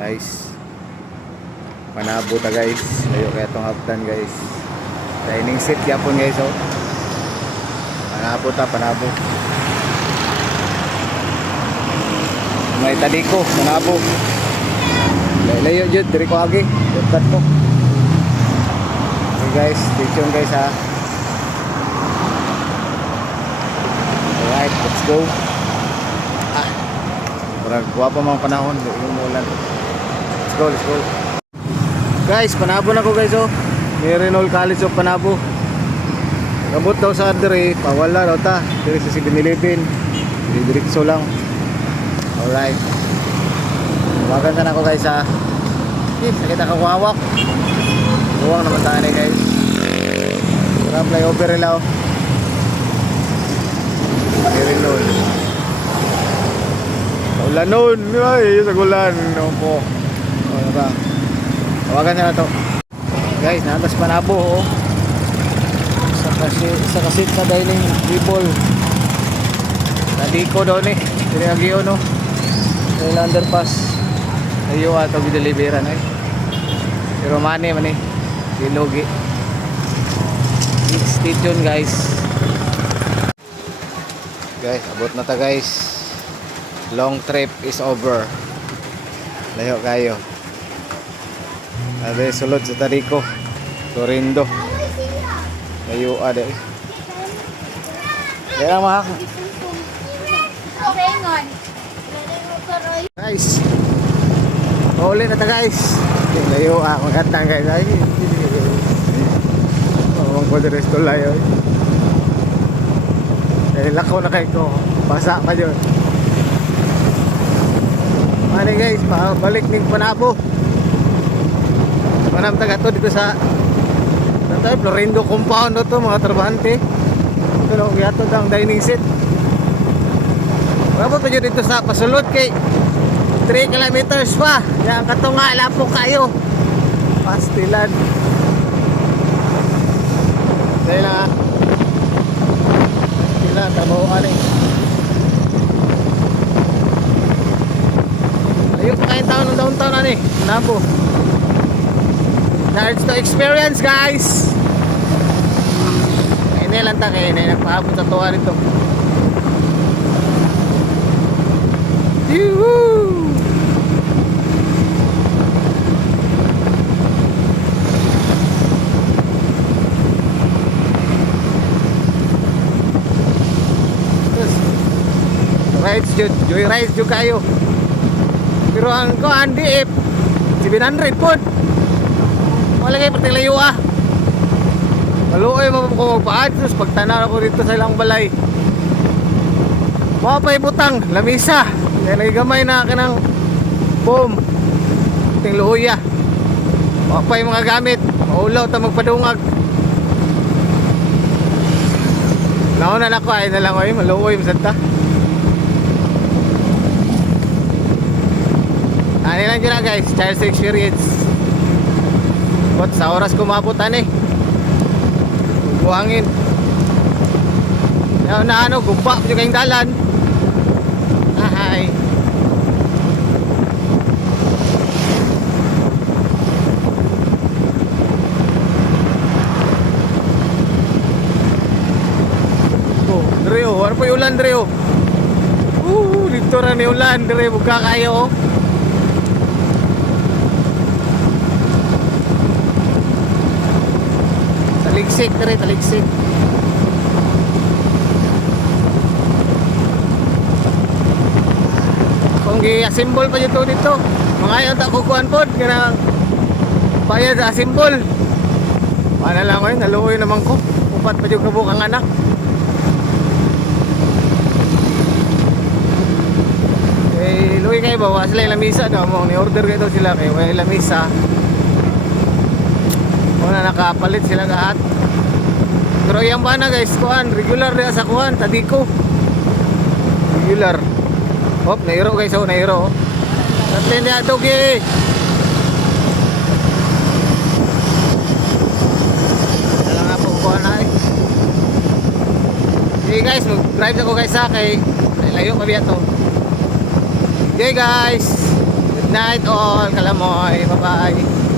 Guys, panabo ta guys. Layo kaya itong hapdan guys. Dining set yapon guys oh. Panabo ta, panabo. May tadiko, panabo. Layo jud diri ko agi. Dapat ko. Okay guys, stay tuned guys ha. Alright, let's go. Parang kuha pa mga panahon, yung ulan. Let's go, let's go. Guys, Panabo na ko guys oh. Merenol College of Panabo. Gabot daw sa diri, pawala daw ta. Diri sa 7-Eleven. Diretso lang. Alright. Wagan ka na ko guys ha. Nakita ka kuhawak. Huwag naman tayo guys. Parang flyover nila oh. Merenol. Ulan nun, ay sa gulan po. Ano ba? Tawagan niya na to. Guys, natas Panabo oh. Sa kasit sa dining table. Nadiko daw ni. Tinagyo no. Sa underpass. Ayo ato gideliveran ay. Pero mani man eh. Dilogi. Stay tuned guys. Guys, abot na ta guys. Long trip is over. Layo kayo. Ade sulod sa Tarico. Torindo. Layo ade. Kaya mga guys. Uli na ta guys. Layo magandang guys. Ay. Ang kodres to layo. Lakaw na kayo ko. Basa pa yun. Ano guys, balik ning Panabo. Manam taga to dito sa Florindo compound to mga trabahante. Pero yato ang dining set. Rabot pa dito sa pasulod kay 3 kilometers pa. Yang katunga lapo kayo. Pastilan. Dahil na sila trabahoan eh. Ayun pa kayo taon ng downtown na ni Panabo. Charge to experience guys. Ini lang ta kayo na nagpahabot sa tuwa rito. Yuhuu. Rides jud, joy rides jud kayo. Pero ang kuan di 700 po. Wala kayo pati layo ah. Maluoy mo ko magpaad. Tapos pagtanaw ako dito sa ilang balay. Mapay butang, lamisa. Kaya nagigamay na kanang boom. Ting luhoy ah. Mapay mga gamit. Maulaw ta magpadungag. Nauna na ko ay na lang oy. Maluoy masanta. Ano lang dyan na guys, child's experience. What, sa oras kumaputan eh. Buhangin. Na ano, gumpa pa yung dalan. Ahay. Oh, Dre oh, ano po yung ulan Dre oh. Dito na ni ulan Dre, buka kayo oh. Taligsik dere, taligsik. Kung gi-assemble pa dito dito, mga ayon ta kukuan pod kana bayad sa assemble. Wala lang oy, naluoy naman ko. Upat pa jud kabuk ang anak. Eh, luoy kay bawa sila lamisa daw mo ni order kay daw sila kay wala lamisa. Wala nakapalit sila lahat. Pero yung bana guys, kuhan, regular na sa kuhan, Tadiko. Regular. Hop, nairo guys, oh, nairo. Natin niya ito, okay. Wala nga po kuhan na eh. Okay guys, mag-drive ako guys sa kay layo kami ito. Okay guys, let's Good night all, Kalamoy. Bye-bye.